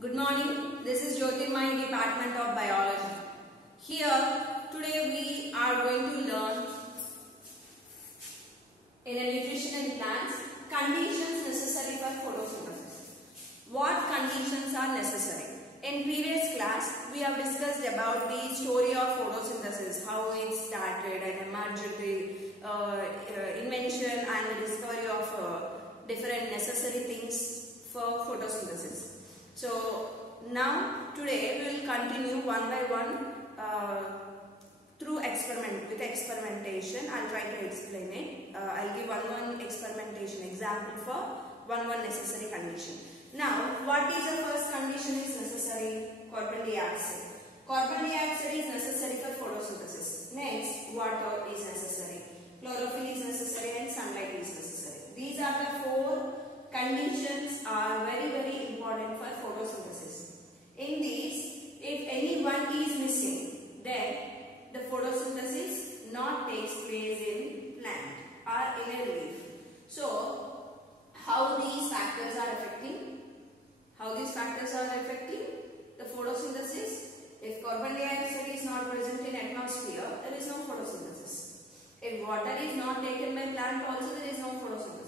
Good morning. This is Jyotirmay, Department of Biology. Here, today we are going to learn in a nutrition in plants conditions necessary for photosynthesis. What conditions are necessary? In previous class, we have discussed about the story of photosynthesis, how it started and emerged, the invention and the discovery of different necessary things for photosynthesis. So now today we will continue one by one through experimentation. I'll try to explain it. I'll give one experimentation example for one necessary condition. Now, what is the first condition is necessary? Carbon dioxide. Carbon dioxide is necessary for photosynthesis. Next, water is necessary. Chlorophyll is necessary and sunlight is necessary. These are the four conditions are very important for photosynthesis. In these, if any one is missing, then the photosynthesis not takes place in plant or in a leaf. So, how these factors are affecting? How these factors are affecting the photosynthesis? If carbon dioxide is not present in atmosphere, there is no photosynthesis. If water is not taken by plant, also there is no photosynthesis.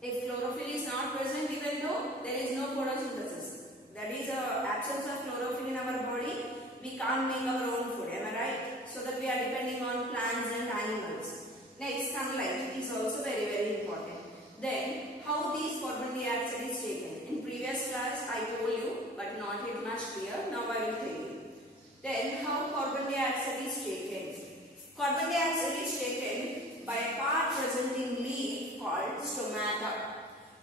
If chlorophyll is not present, even though there is no photosynthesis, that is absence of chlorophyll in our body, we can't make our own food, am I right? So that we are depending on plants and animals. Next, sunlight is also very important. Then, how these carbon dioxide is taken? In previous class, I told you, but not yet much clear. Now I will tell you. Then, how carbon dioxide is taken? Carbon dioxide is taken by a part present in leaf called stomata.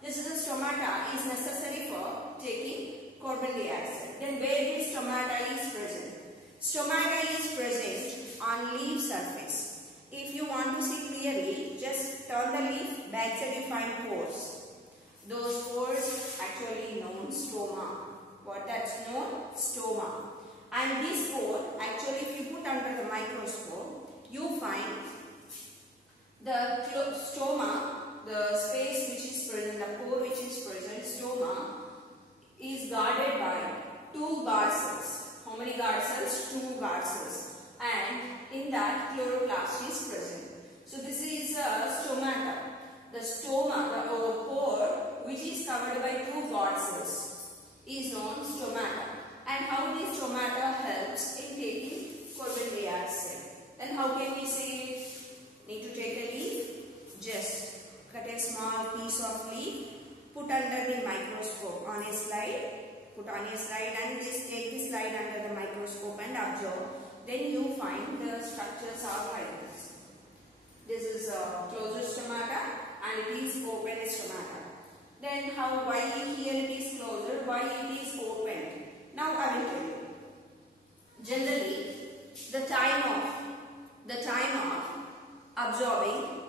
This is the stomata is necessary for taking carbon dioxide. Then, where this stomata is present? Stomata is present on leaf surface. If you want to see clearly, just turn the leaf, backside you find pores. Those pores actually known stoma. What that's known? Stoma. And this pore, actually if you put under the microscope, you find the stoma, the space which is present, the pore which is present, stoma, is guarded by two guard cells. How many guard cells? Two guard cells. And in that chloroplast is present. So this is a stomata. The stoma, the pore which is covered by two guard cells is known stomata. And how this stomata helps in taking carbon dioxide. Then how can we see it? Need to take a leaf, just cut a small piece of leaf, put under the microscope on a slide, put on a slide and just take the slide under the microscope and observe. Then you find the structures are like this. This is a closed stomata and it is open stomata. Then why here it is closed, why it is open? Now I will tell you. Generally, the time of absorbing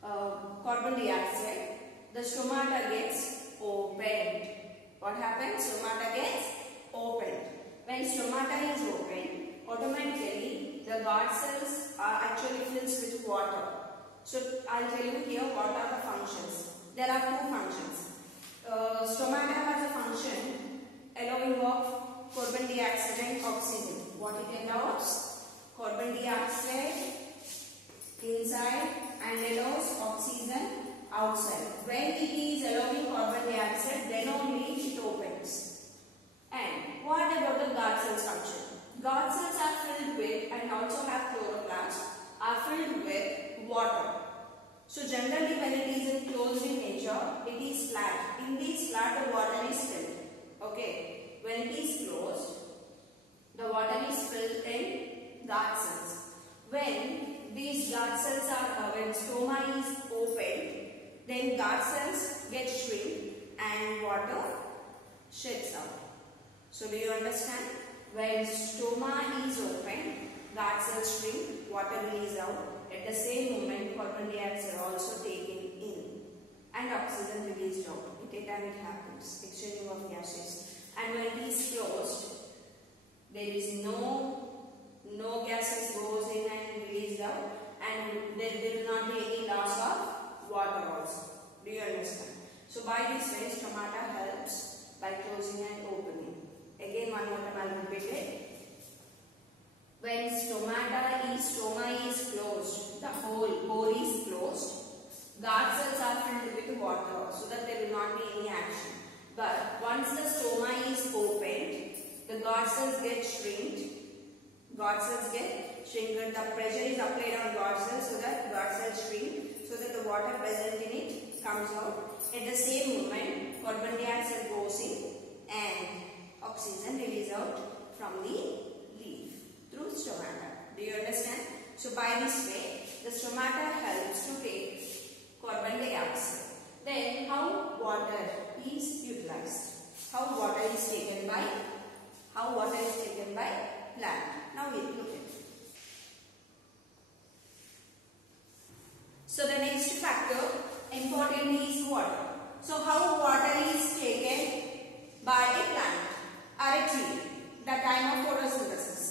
carbon dioxide, the stomata gets opened. What happens? Stomata gets opened. When stomata is opened, automatically the guard cells are actually filled with water. So I'll tell you here what are the functions. There are two functions. Stomata has a function allowing of carbon dioxide and oxygen. What it allows? Carbon dioxide inside and allows oxygen outside. When it is allowing carbon dioxide, then only it opens. And what about the guard cells function? Guard cells are filled with and also have chloroplast are filled with water. So generally when it is enclosed in nature, it is flat. In this flat the water is filled. Okay. When it is closed, the water is filled in guard cells. When these guard cells are, when stoma is opened, then guard cells get shrink and water sheds out. So do you understand? When stoma is open, guard cells shrink, water release out. At the same moment, carbon dioxide also taken in and oxygen released out. At a time it happens, exchanging of gases. And when it is closed, there is no gases goes in and released out, and there will not be any loss of water also. Do you understand? So by this way, stomata helps by closing and opening. one more time I'll repeat it. When stoma is closed, the whole pore is closed, guard cells are filled with water so that there will not be any action. But once the stoma is opened, the guard cells get shrinked. Guard cells get shrinked. The pressure is applied on guard cells so that guard cells shrink, so that the water present in it comes out. At the same moment, carbon dioxide goes in and oxygen releases out from the leaf through stomata. Do you understand? So by this way, the stomata helps to take carbon dioxide. Then how water is utilized? How water is taken by plant. Now we look at it. So the next factor important is water. So how water is taken by a plant or a tree, the time of photosynthesis.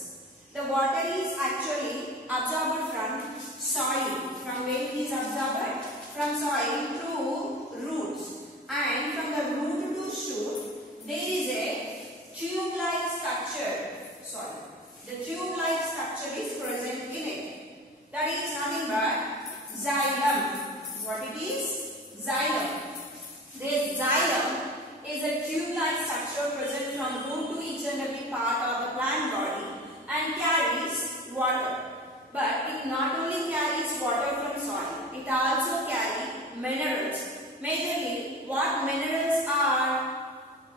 The water is actually absorbed from soil. From where it is absorbed? From soil through roots. And from the root to shoot, there is a tube-like structure. Sorry. The tube-like structure is present in it. That is nothing but xylem. What it is? Xylem. This xylem is a tube-like structure present from root to each and every part of the plant body and carries water. But it not only carries water from soil, it also carries minerals. Majorly, what minerals are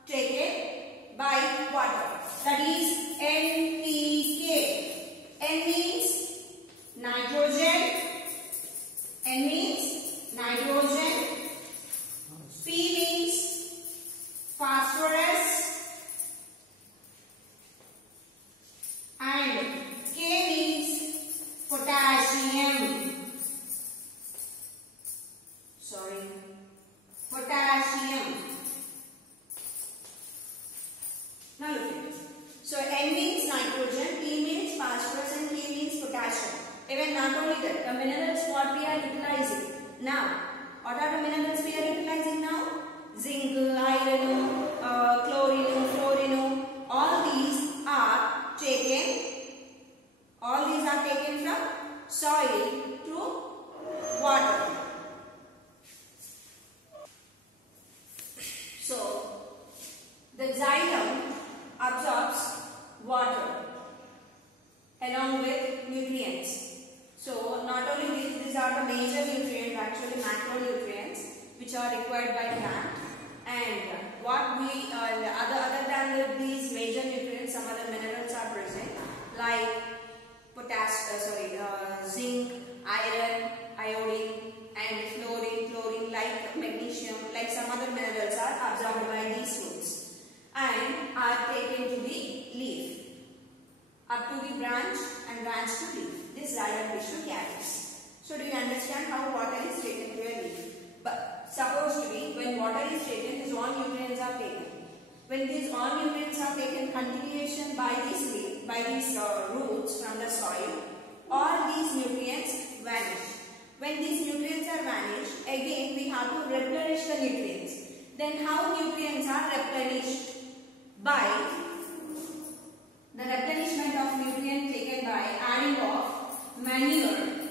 taken by water? That is NPK. N means nitrogen. N means nitrogen. P means phosphorus. And K means potassium. Potassium. Now look at it. So N means nitrogen, P means phosphorus and K means potassium. Even not only that, the minerals what we are utilizing. Now, what are the minerals we are utilizing now? Zinc, iron, chlorine, fluorine, all these are taken from soil to water. So, the xylem absorbs water along with nutrients. So, not only these are the major nutrients, actually macronutrients, which are required by plant. And what we other than these major nutrients, some other minerals are present, like zinc, iron, iodine, and chlorine, like magnesium, like some other minerals are absorbed by these roots and are taken to the leaf, up to the branch and branch to leaf. This xylem tissue carries. So do you understand how water is taken to a leaf? But supposed to be when water is taken, these all nutrients are taken. When these all nutrients are taken continuation by these leaf, by these roots from the soil, all these nutrients vanish. When these nutrients are vanished, again we have to replenish the nutrients. Then how nutrients are replenished? By the replenishment of nutrients taken by adding of manure.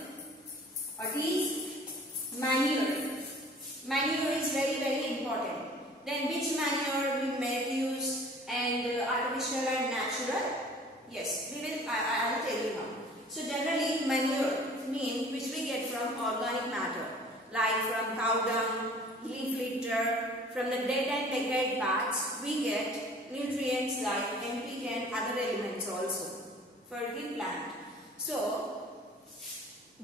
What is manure? Manure is very important. Then which manure we make use, and artificial and natural? Yes, I will tell you now. So generally manure means which we get from organic matter, like from cow dung, leaf litter, from the dead and decayed parts we get nutrients like NPK and other elements also for the plant. So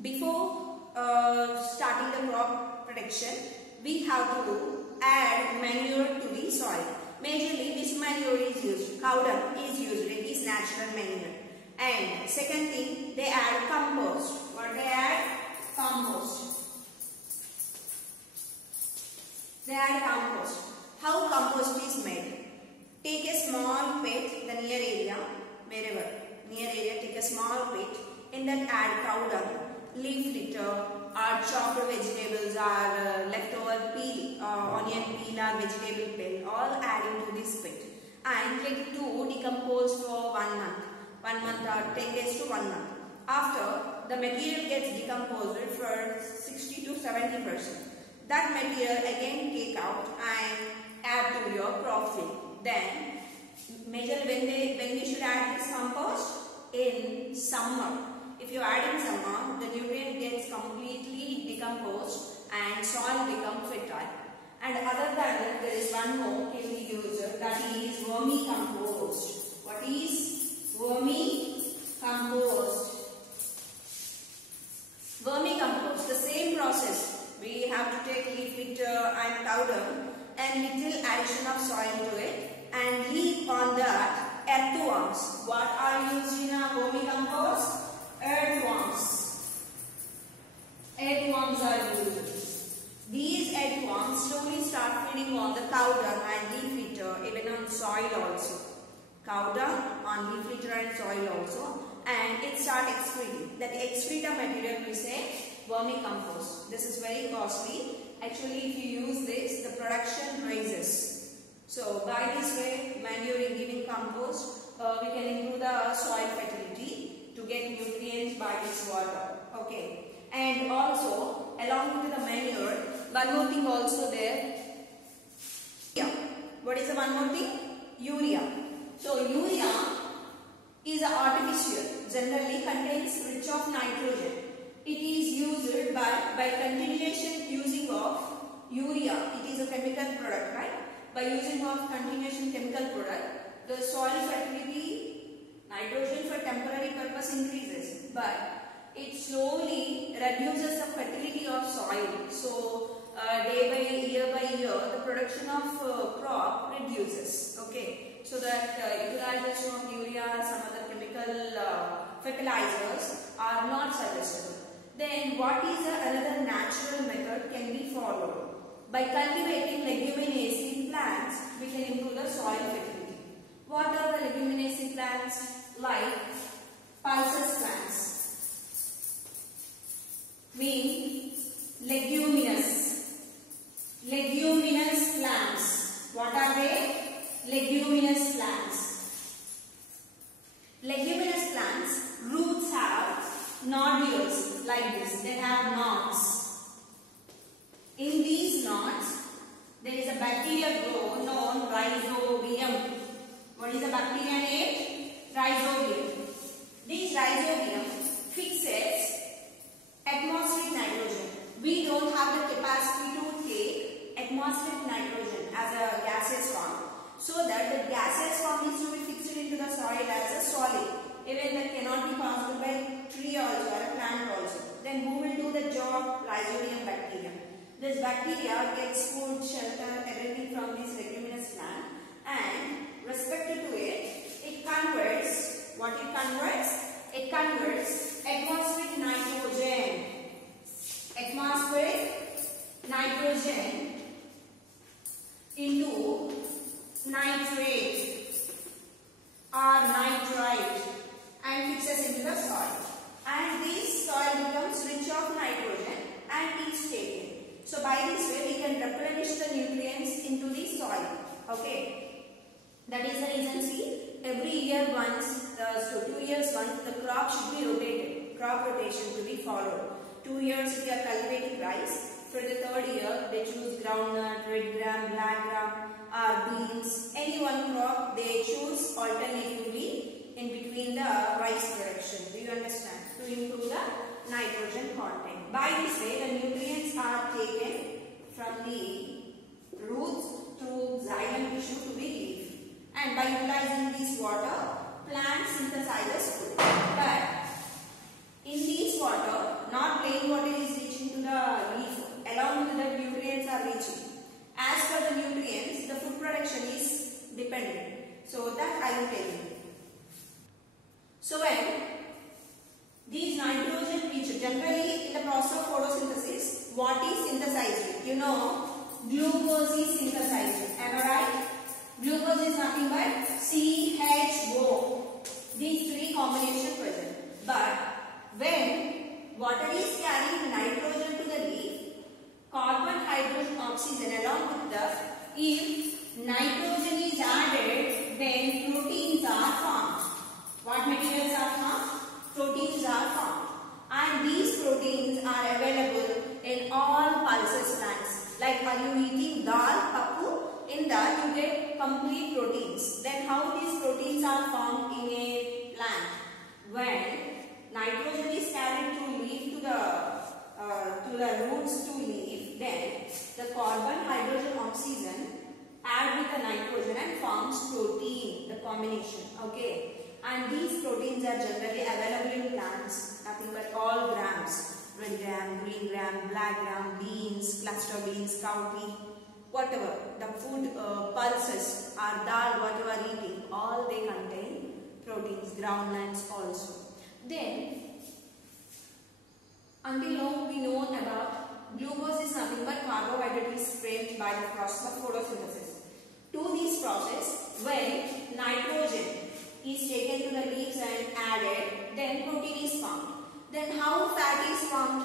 before starting the crop production, we have to add manure to the soil. Majorly which manure is used? Cow dung is used, it is natural manure. And second thing, they add compost. What they add? Compost. They add compost. How compost is made? Take a small pit, the near area, wherever, near area, take a small pit, in that add cow dung, leaf litter, or chopped vegetables, or leftover peel, onion peel or vegetable peel, all add into this pit. And get to decompose for 1 month. 1 month or 10 days to 1 month. After, the material gets decomposed for 60 to 70%. That material again take out and add to your crop field. Then, majorly when we should add this compost? In summer. If you add in summer, the nutrient gets completely decomposed and soil becomes fertile. And other than that, there is one more can be used, that is vermicompost. What is vermicompost? Vermicompost, the same process. We have to take leaf litter and powder and little addition of soil to it and leave on that earthworms. What are used in a vermicompost? Earthworms. Earthworms are used. These earthworms slowly start feeding on the cow dung and leaf litter, even on soil also. Cow dung, on leaf litter and soil also, and it starts excreting. That excreta material we say vermicompost. This is very costly. Actually, if you use this, the production rises. So, by this way, manuring, giving compost, we can improve the soil fertility to get nutrients by this water. Okay. And also, along with the manure, one more thing also there. What is the one more thing? Urea. So, urea is artificial, generally contains rich of nitrogen. It is used by continuation using of urea. It is a chemical product, right? By using of continuation chemical product, the soil fertility, nitrogen for temporary purpose increases, but it slowly reduces the fertility of soil. So, year by year, the production of crop reduces. Okay, so that utilization of urea, some other chemical fertilizers are not suggestible. Then, what is another natural method can be followed? By cultivating leguminous plants, we can improve the soil fertility. What are the leguminous plants? Like pulses plants. Mean leguminous plants. What are they? Leguminous plants. Leguminous plants, roots have nodules like this. They have knots. In these knots, there is a bacteria grow known rhizobium. What is the bacteria name? Rhizobium. This rhizobium fixes atmospheric nitrogen. We don't have the capacity to take atmospheric nitrogen as a gaseous form. So that the gaseous form needs to be fixed into the soil as a solid. Even that cannot be possible by tree also or a plant also. Then who will do the job? Rhizobium bacteria. This bacteria gets food, shelter, everything from this leguminous plant, and respected to it, it converts, what it converts? It converts atmospheric nitrogen into nitrate or nitrite and fixes into the soil. And this soil becomes rich of nitrogen and it's taken. So by this way we can replenish the nutrients into the soil. Okay. That is the reason, see, every year once, so 2 years once, the crop should be rotated. Crop rotation to be followed. 2 years if you are cultivating rice. For the 3rd year, they choose groundnut, red gram, black gram, or beans. Any one crop they choose alternatively in between the rice production. Do you understand? To improve the nitrogen content. By this way, the nutrients are taken from the roots to xylem tissue to the leaf. And by utilizing this water, plant synthesizes food. But in this water, not plain water is reaching to the leaf. Along with the nutrients are reaching. As for the nutrients, the food production is dependent. So that I will tell you. So when these nitrogen reach, generally in the process of photosynthesis, what is synthesized? You know, glucose is synthesized. Am I right? Glucose is nothing but CHO. These 3 combinations present. But when water is carrying nitrogen to the leaf, carbon, hydrogen, oxygen along with the, if nitrogen is added, then proteins What materials are formed? Proteins are formed. And these proteins are available in all pulses plants. Like, are you eating dal, papu? In that you get complete proteins. Then how these proteins are formed in a plant? When nitrogen is carried through leaf to the roots to leaf, then the carbon, hydrogen, oxygen add with the nitrogen and forms protein, the combination. Okay. And these proteins are generally available in plants, nothing but all grams. Red gram, green gram, black gram, beans, cluster beans, cowpea, whatever. The food pulses or dal, what you are eating, all they contain proteins, groundnuts also. Then, until now we know about glucose is nothing but carbohydrate is framed by the process of photosynthesis. To this process, when nitrogen is taken to the leaves and added, then protein is formed. Then how fat is formed?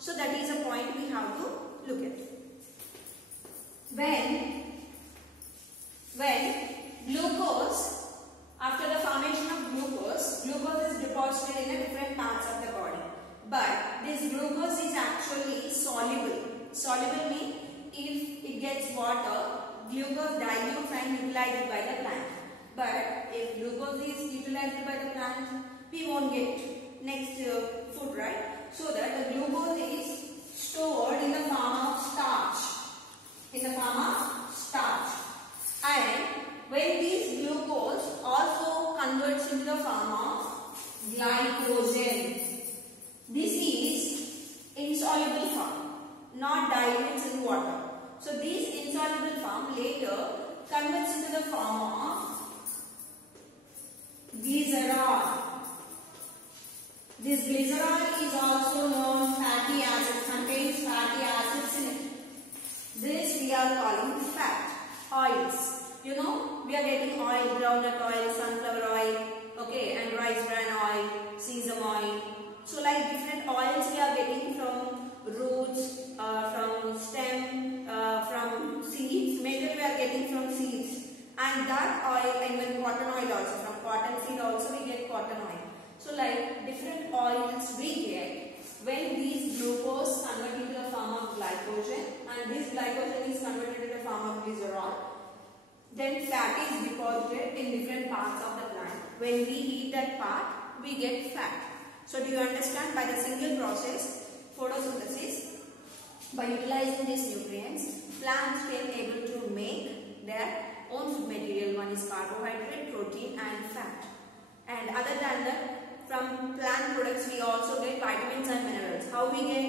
So that is a point we have to look at. When glucose, after the formation of glucose is deposited in the different parts of the body. But this glucose is actually soluble. Soluble means if it gets water, glucose dilutes and utilized by the plant. But if glucose is utilized by the plant, we won't get next food, right? So that the glucose is stored in the form of starch. And when this glucose also converts into the form of glycogen, this is insoluble form, not dilutes in water. So this insoluble form later converts into the form of glycerol. This glycerol is also known fatty acid, contains fatty acids in it. This we are calling fat. Oils. You know, we are getting oil, groundnut oil, sunflower oil, okay, and rice bran oil, sesame oil. So like different oils we are getting from roots, from stem, from seeds. Majorly we are getting from seeds. And that oil, and when cotton oil also, from cotton seed also we get cotton oil. So like different oils we get when these glucose convert into the form of glycogen, and this glycogen is converted into the form of glycerol, then fat is deposited in different parts of the plant. When we eat that part, we get fat. So do you understand? By the single process, photosynthesis, by utilizing these nutrients, plants can able to make their own food material. One is carbohydrate, protein and fat. And other than that, from plant products we also get vitamins and minerals. How we get?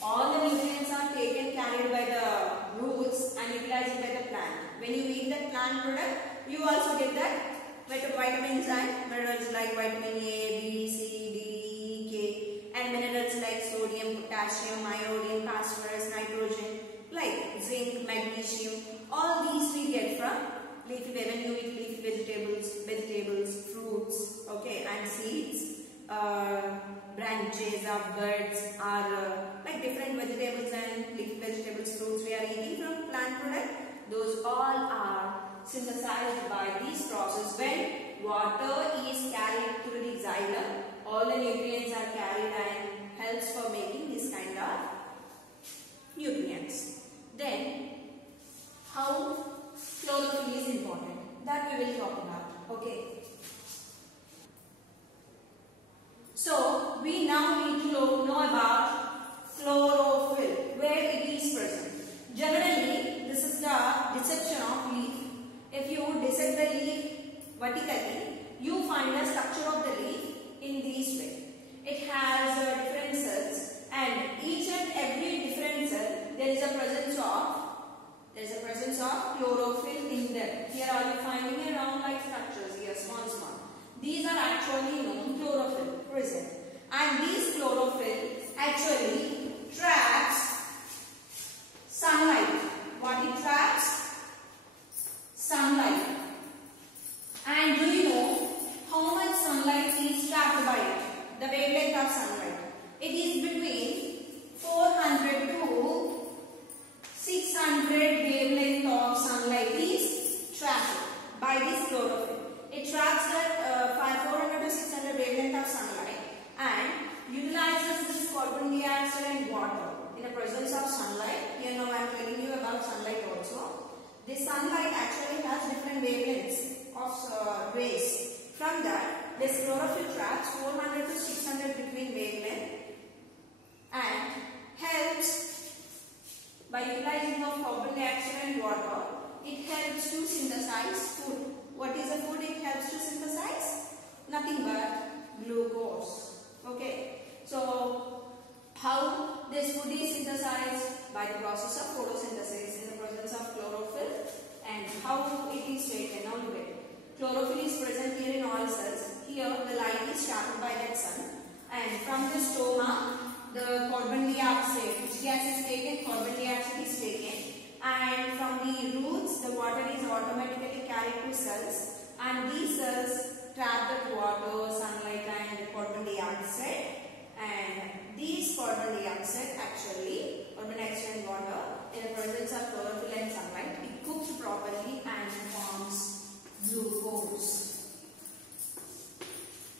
All the nutrients are taken, carried by the roots and utilized by the plant. When you eat that plant product, you also get that vitamins and minerals like vitamin A, B, C, D, E, K, and minerals like sodium, potassium, iodine, phosphorus, nitrogen, like zinc, magnesium. All these we get from leafy, when you eat leafy vegetables, fruits, okay, and seeds, branches of birds, or like different vegetables and leafy vegetables, fruits we are eating from plant product. Those all are synthesized by this process. When water is carried through the xylem, all the nutrients are carried and helps for making this kind of nutrients. Then, how chlorophyll is important, that we will talk about. Okay. So, we now need to know about chlorophyll, where it is present. Generally, this is the dissection of leaf. If you dissect the leaf vertically, you find the structure of the leaf in this way. It has different cells, and each and every different cell there is a presence of chlorophyll in them. Here are you finding a round-like structures here, small. These are actually known chlorophyll present, and these chlorophyll actually traps sunlight. What it traps? Sunlight. And do you know how much sunlight is trapped by it? The wavelength of sunlight. It is between 400 to 600 wavelength of sunlight is trapped by this chlorophyll. It traps that 400 to 600 carbon dioxide and water in the presence of sunlight. Here now I am telling you about sunlight also. This sunlight actually has different wavelengths of rays. From that, this chlorophyll traps 400 to 600 between wavelength and helps by utilizing of carbon dioxide and water. It helps to synthesize food. What is the food it helps to synthesize? Nothing but glucose. Okay. So, how this food is synthesized? By the process of photosynthesis in the presence of chlorophyll. And how it is taken? Now look at it. Chlorophyll is present here in all cells. Here the light is trapped by that sun. And from the stoma, the carbon dioxide, which gas is taken? Carbon dioxide is taken. And from the roots, the water is automatically carried to cells. And these cells trap the water, sunlight and carbon dioxide. And these carbon dioxide and water in the presence of chlorophyll and sunlight, it cooks properly and forms glucose.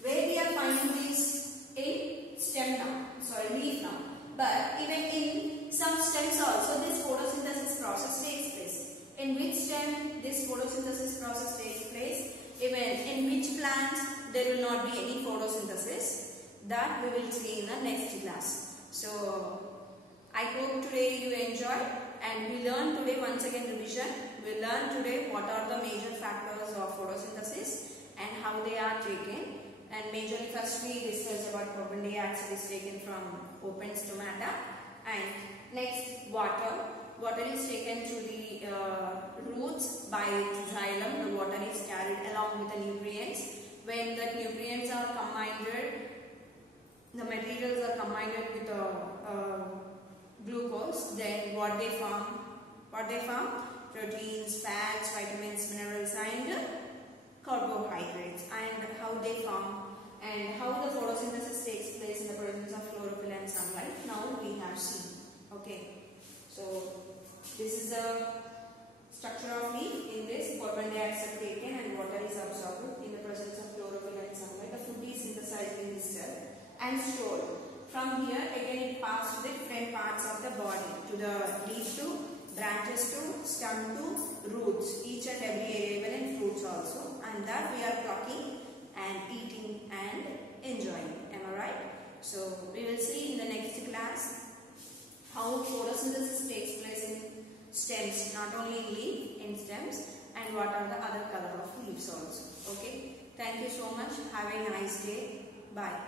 Where we are finding this? In stem now, leaf now. But even in some stems also this photosynthesis process takes place. In which stem this photosynthesis process takes place? Even in which plants there will not be any photosynthesis. That we will see in the next class. So, I hope today you enjoyed and we learn today once again revision. We learn today what are the major factors of photosynthesis and how they are taken. And majorly first we discussed about carbon dioxide is taken from open stomata. And next water. Water is taken through the roots by xylem. The water is carried along with the nutrients. When the nutrients are combined, the materials are combined with glucose, then what they form? Proteins, fats, vitamins, minerals and carbohydrates. And how they form and how the photosynthesis takes place in the presence of chlorophyll and sunlight. Now we have seen. Okay. So this is the structure of leaf. In this, carbon dioxide taken and water is absorbed in the presence of chlorophyll and sunlight. The food is synthesized in this cell and stored. From here again it passes to the different parts of the body, to the leaf to, branches to, stem to, roots, each and every area, even in fruits also. And that we are plucking and eating and enjoying. Am I right? So we will see in the next class how photosynthesis takes place in stems, not only in leaf, in stems, and what are the other color of leaves also. Okay. Thank you so much. Have a nice day. Bye.